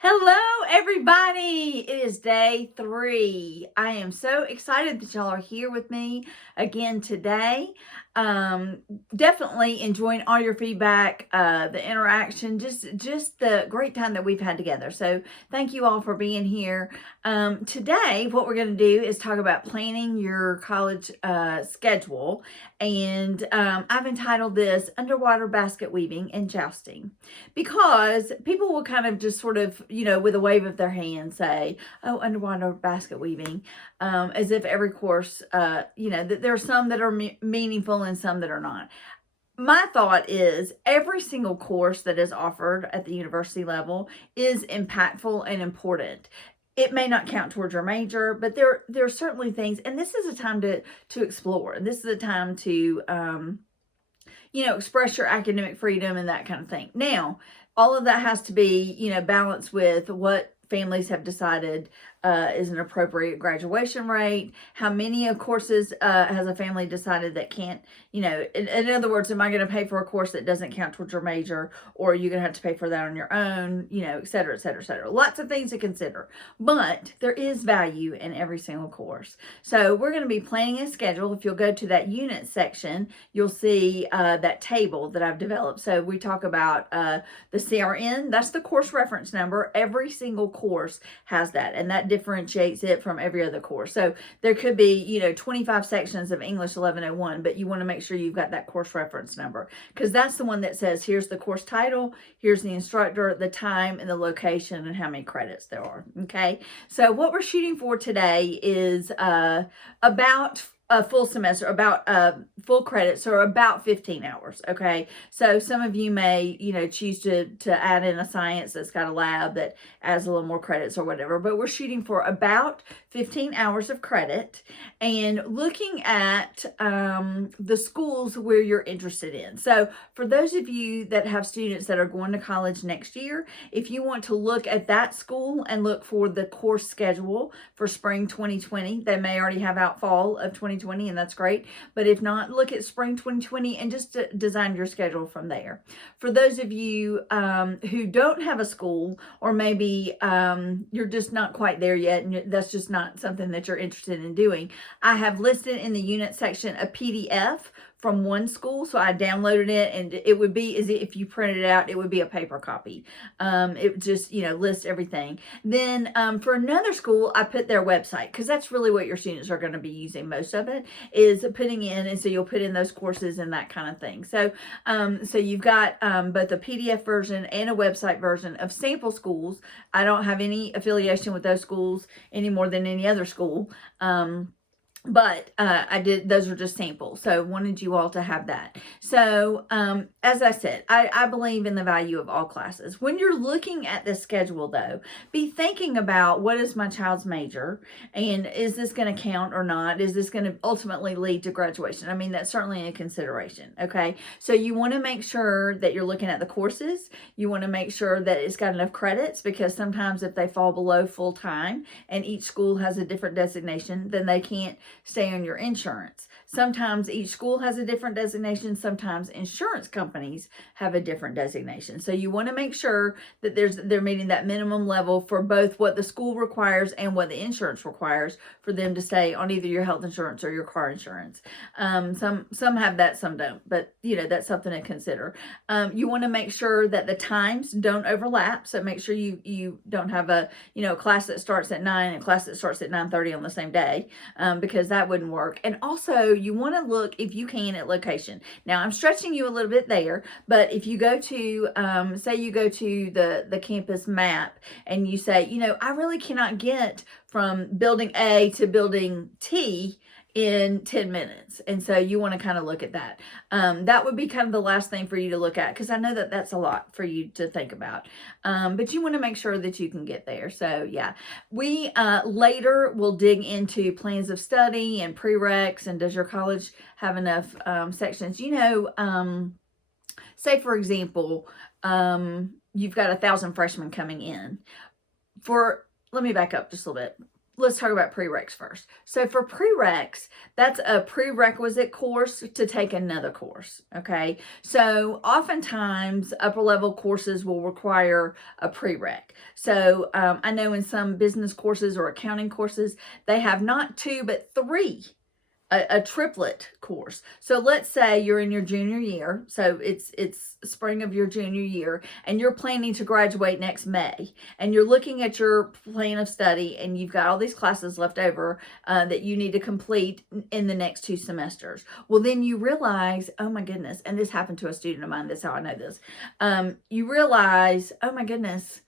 Hello, everybody. It is day 3. I am so excited that y'all are here with me again today. Um, Definitely enjoying all your feedback, the interaction, just the great time that we've had together. So thank you all for being here. Today, what we're going to do is talk about planning your college schedule, and I've entitled this "Underwater Basket Weaving and Jousting." Because people will kind of just sort of, with a wave of their hand say, oh, underwater basket weaving, as if every course, that there are some that are meaningful and some that are not. My thought is every single course that is offered at the university level is impactful and important. It may not count towards your major, but there are certainly things, and this is a time to explore. This is a time to express your academic freedom and that kind of thing. Now, all of that has to be, balanced with what families have decided is an appropriate graduation rate. How many of courses has a family decided that can't, in other words, am I going to pay for a course that doesn't count towards your major, or are you going to have to pay for that on your own, et cetera, et cetera, et cetera. Lots of things to consider, but there is value in every single course. So we're going to be planning a schedule. If you'll go to that unit section, you'll see that table that I've developed. So we talk about the CRN, that's the course reference number. Every single course has that, and that differentiates it from every other course. So there could be, 25 sections of English 1101, but you want to make sure you've got that course reference number, because that's the one that says, here's the course title, here's the instructor, the time, and the location, and how many credits there are. Okay. So what we're shooting for today is about a full semester, about full credits, or about 15 hours. Okay. So some of you may, choose to add in a science that's got a lab that adds a little more credits or whatever, but we're shooting for about 15 hours of credit, and looking at the schools where you're interested in. So for those of you that have students that are going to college next year, if you want to look at that school and look for the course schedule for spring 2020, they may already have out fall of 2020, and that's great. But if not, look at spring 2020 and just design your schedule from there. For those of you who don't have a school, or maybe you're just not quite there yet, and that's just not something that you're interested in doing, I have listed in the unit section a PDF from one school. So I downloaded it, and it would be, as if you printed it out, it would be a paper copy. It just, lists everything. Then for another school, I put their website, because that's really what your students are going to be using. Most of it is putting in, and so you'll put in those courses and that kind of thing. So, so you've got both a PDF version and a website version of sample schools. I don't have any affiliation with those schools any more than any other school. But I did, those are just samples. So wanted you all to have that. So as I said, I believe in the value of all classes. When you're looking at the schedule, though, be thinking about, what is my child's major, and is this going to count or not? Is this going to ultimately lead to graduation? I mean, that's certainly a consideration. Okay. So you want to make sure that you're looking at the courses. You want to make sure that it's got enough credits, because sometimes if they fall below full time and each school has a different designation, then they can't stay on your insurance. Sometimes each school has a different designation. Sometimes insurance companies have a different designation. So you want to make sure that they're meeting that minimum level for both what the school requires and what the insurance requires for them to stay on either your health insurance or your car insurance. Some have that, some don't, but that's something to consider. You want to make sure that the times don't overlap. So make sure you don't have a class that starts at 9 and a class that starts at 9:30 on the same day, because that wouldn't work. And also, you want to look, if you can, at location. Now, I'm stretching you a little bit there, but if you go to, say you go to the campus map, and you say, I really cannot get from building A to building T in 10 minutes. And so you want to kind of look at that. That would be kind of the last thing for you to look at, because I know that that's a lot for you to think about. But you want to make sure that you can get there. So yeah, we later will dig into plans of study and prereqs, and does your college have enough sections? Say for example, you've got 1,000 freshmen coming in. Let me back up just a little bit. let's talk about prereqs first. So for prereqs, that's a prerequisite course to take another course, okay? So oftentimes upper level courses will require a prereq. So I know in some business courses or accounting courses, they have not 2, but 3, a triplet course. So let's say you're in your junior year, so it's spring of your junior year, and you're planning to graduate next May, and you're looking at your plan of study, and you've got all these classes left over that you need to complete in the next 2 semesters. Well, then you realize, oh my goodness, and this happened to a student of mine, that's how I know this. You realize, oh my goodness,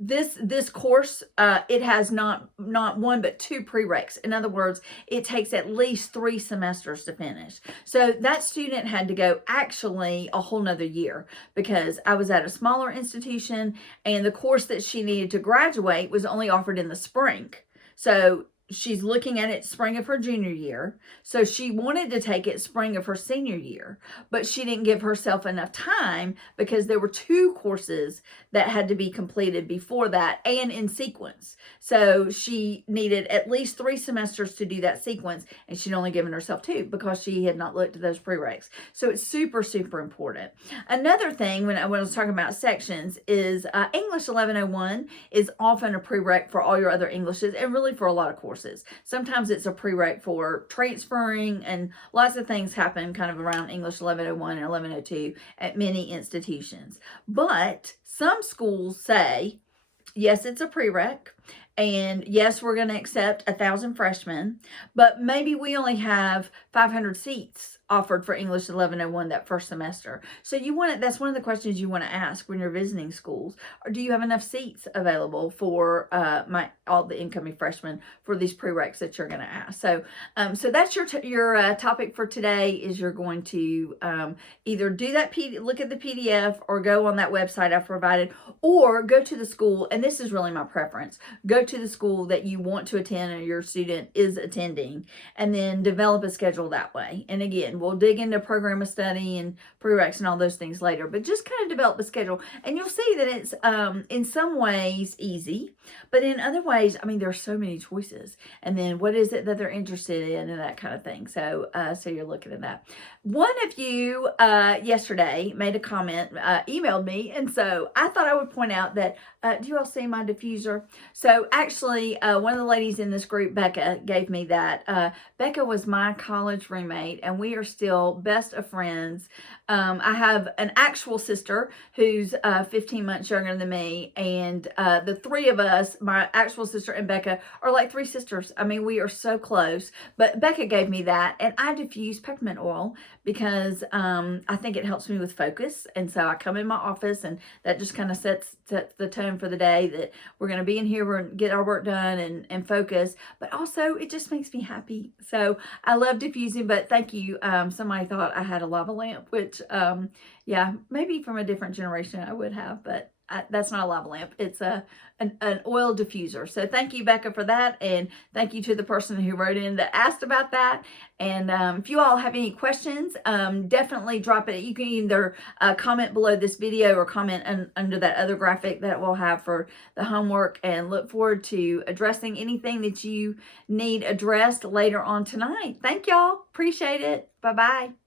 this course, it has not 1 but 2 prereqs. In other words, it takes at least 3 semesters to finish. So that student had to go actually a whole nother year, because I was at a smaller institution and the course that she needed to graduate was only offered in the spring. So she's looking at it spring of her junior year. So she wanted to take it spring of her senior year, but she didn't give herself enough time because there were 2 courses that had to be completed before that and in sequence. So she needed at least 3 semesters to do that sequence, and she'd only given herself 2 because she had not looked at those prereqs. So it's super, super important. Another thing when I was talking about sections is English 1101 is often a prereq for all your other Englishes, and really for a lot of courses. Sometimes it's a prereq for transferring, and lots of things happen kind of around English 1101 and 1102 at many institutions. But some schools say, yes, it's a prereq, and yes, we're going to accept 1,000 freshmen, but maybe we only have 500 seats offered for English 1101 that first semester. So that's one of the questions you want to ask when you're visiting schools. Or do you have enough seats available for all the incoming freshmen for these prereqs that you're going to ask? So so that's your topic for today. Is you're going to either do that look at the PDF, or go on that website I've provided, or go to the school, and this is really my preference, go to the school that you want to attend or your student is attending, and then develop a schedule that way. And again, we'll dig into program of study and prereqs and all those things later, but just kind of develop a schedule, and you'll see that it's in some ways easy, but in other ways, I mean, there's so many choices, and then what is it that they're interested in and that kind of thing. So so you're looking at that. One of you yesterday made a comment, emailed me, and so I thought I would point out that do you all see my diffuser? So actually, one of the ladies in this group, Becca, gave me that. Becca was my college roommate, and we are still best of friends. I have an actual sister who's 15 months younger than me, and the 3 of us, my actual sister and Becca, are like 3 sisters. I mean, we are so close. But Becca gave me that, and I diffuse peppermint oil because I think it helps me with focus. And so I come in my office, and that just kind of sets the tone for the day, that we're going to be in here, we're going to get our work done and focus, but also it just makes me happy. So I love diffusing. But thank you. Somebody thought I had a lava lamp, which yeah, maybe from a different generation I would have, but that's not a lava lamp. It's an oil diffuser. So thank you, Becca, for that. And thank you to the person who wrote in that asked about that. And if you all have any questions, definitely drop it. You can either comment below this video or comment under that other graphic that we'll have for the homework, and look forward to addressing anything that you need addressed later on tonight. Thank y'all. Appreciate it. Bye-bye.